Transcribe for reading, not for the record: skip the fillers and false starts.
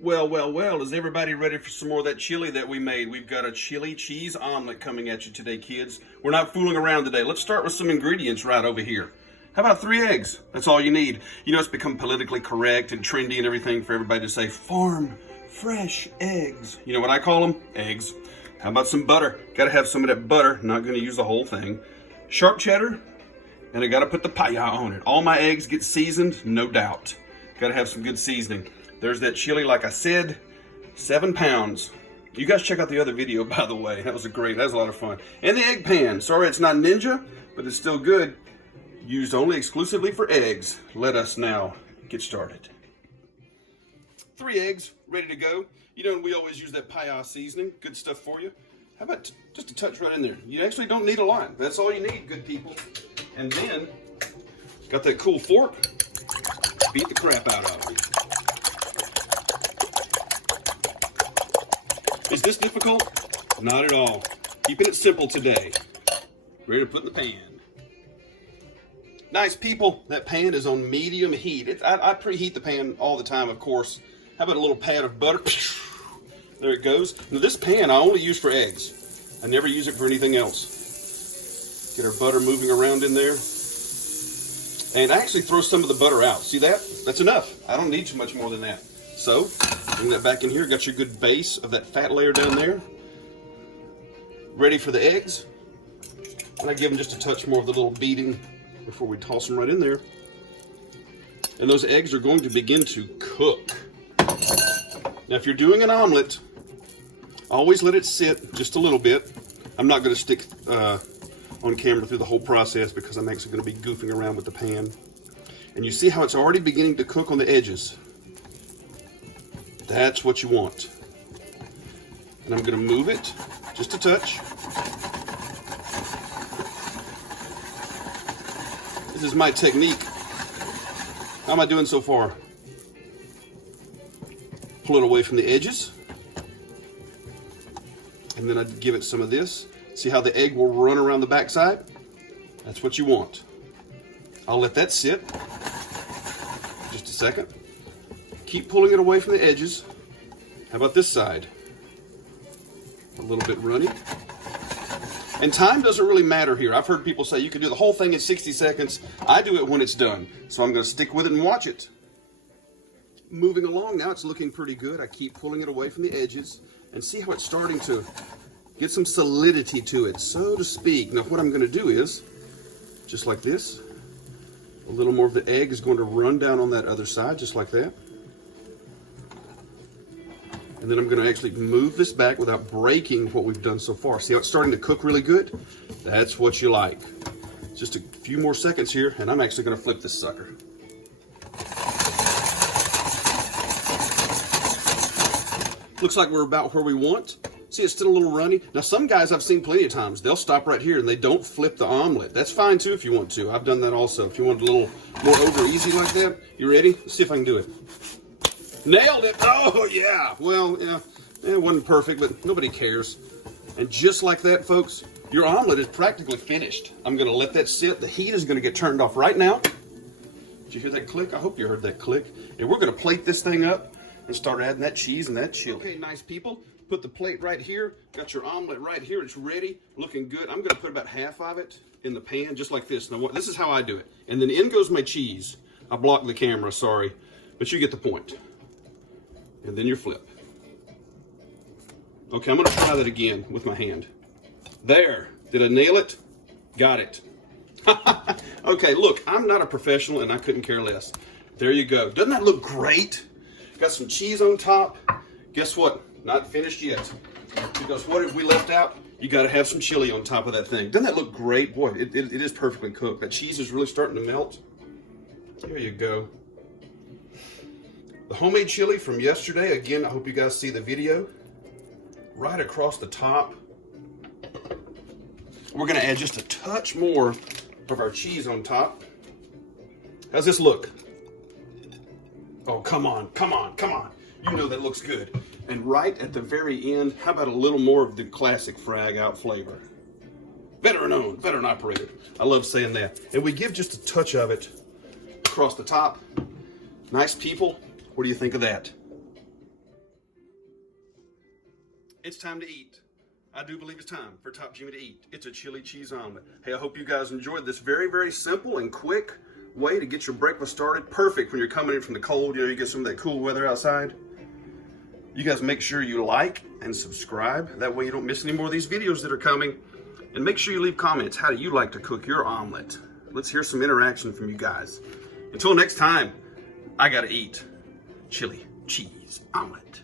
Well, is everybody ready for some more of that chili that we made? We've got a chili cheese omelet coming at you today, kids. We're not fooling around today. Let's start with some ingredients right over here. How about 3 eggs? That's all you need. You know, it's become politically correct and trendy and everything for everybody to say farm fresh eggs. You know what I call them? Eggs. How about some butter? Gotta have some of that butter. Not gonna use the whole thing. Sharp cheddar, and I gotta put the PI-YAHHHH on it. All my eggs get seasoned, no doubt. Gotta have some good seasoning. There's that chili, like I said, 7 pounds. You guys check out the other video, by the way. That was a lot of fun. And the egg pan. Sorry it's not Ninja, but it's still good. Used only exclusively for eggs. Let us now get started. 3 eggs, ready to go. You know, we always use that PI-YAHHHH seasoning. Good stuff for you. How about just a touch right in there? You actually don't need a lot. That's all you need, good people. And then, got that cool fork. Beat the crap out of it. Is this difficult? Not at all. Keeping it simple today. Ready to put in the pan. Nice people, that pan is on medium heat. I preheat the pan all the time, of course. How about a little pat of butter? There it goes. Now this pan I only use for eggs. I never use it for anything else. Get our butter moving around in there. And I actually throw some of the butter out. See that? That's enough. I don't need too much more than that. So, bring that back in here. Got your good base of that fat layer down there. Ready for the eggs. And I give them just a touch more of the little beating before we toss them right in there. And those eggs are going to begin to cook. Now, if you're doing an omelet, always let it sit just a little bit. I'm not going to stick on camera through the whole process because I'm actually going to be goofing around with the pan. And you see how it's already beginning to cook on the edges. That's what you want. And I'm going to move it just a touch. This is my technique. How am I doing so far? Pull it away from the edges. And then I give it some of this. See how the egg will run around the backside? That's what you want. I'll let that sit. Just a second. Keep pulling it away from the edges. How about this side? A little bit runny. And time doesn't really matter here. I've heard people say you can do the whole thing in 60 seconds. I do it when it's done. So I'm going to stick with it and watch it. Moving along now, it's looking pretty good. I keep pulling it away from the edges and see how it's starting to get some solidity to it, so to speak. Now what I'm going to do is, just like this, a little more of the egg is going to run down on that other side, just like that. And then I'm going to actually move this back without breaking what we've done so far. See how it's starting to cook really good? That's what you like. Just a few more seconds here, and I'm actually going to flip this sucker. Looks like we're about where we want. See, it's still a little runny. Now, some guys I've seen plenty of times, they'll stop right here and they don't flip the omelet. That's fine too if you want to. I've done that also. If you want it a little more over easy like that, you ready? Let's see if I can do it. Nailed it! Oh, yeah! Well, yeah, it wasn't perfect, but nobody cares. And just like that, folks, your omelet is practically finished. I'm going to let that sit. The heat is going to get turned off right now. Did you hear that click? I hope you heard that click. And we're going to plate this thing up and start adding that cheese and that chili. Okay, nice people. Put the plate right here. Got your omelet right here. It's ready. Looking good. I'm going to put about half of it in the pan, just like this. Now, this is how I do it. And then in goes my cheese. I blocked the camera, sorry. But you get the point. And then your flip. Okay, I'm going to try that again with my hand. There. Did I nail it? Got it. Okay, look, I'm not a professional and I couldn't care less. There you go. Doesn't that look great? Got some cheese on top. Guess what? Not finished yet. Because what have we left out? You got to have some chili on top of that thing. Doesn't that look great? Boy, it is perfectly cooked. That cheese is really starting to melt. There you go. The homemade chili from yesterday. Again, I hope you guys see the video. Right across the top. We're going to add just a touch more of our cheese on top. How's this look? Oh, come on, come on, come on. You know that looks good. And right at the very end, how about a little more of the classic frag out flavor? Veteran owned, veteran operated. I love saying that. And we give just a touch of it across the top. Nice people. What do you think of that? it's time to eat. I do believe it's time for Top Jimmy to eat. It's a chili cheese omelet. Hey, I hope you guys enjoyed this very, very simple and quick way to get your breakfast started. Perfect when you're coming in from the cold, you know, you get some of that cool weather outside. You guys make sure you like and subscribe. That way you don't miss any more of these videos that are coming. And make sure you leave comments. How do you like to cook your omelet? Let's hear some interaction from you guys. Until next time, I gotta eat chili cheese omelet.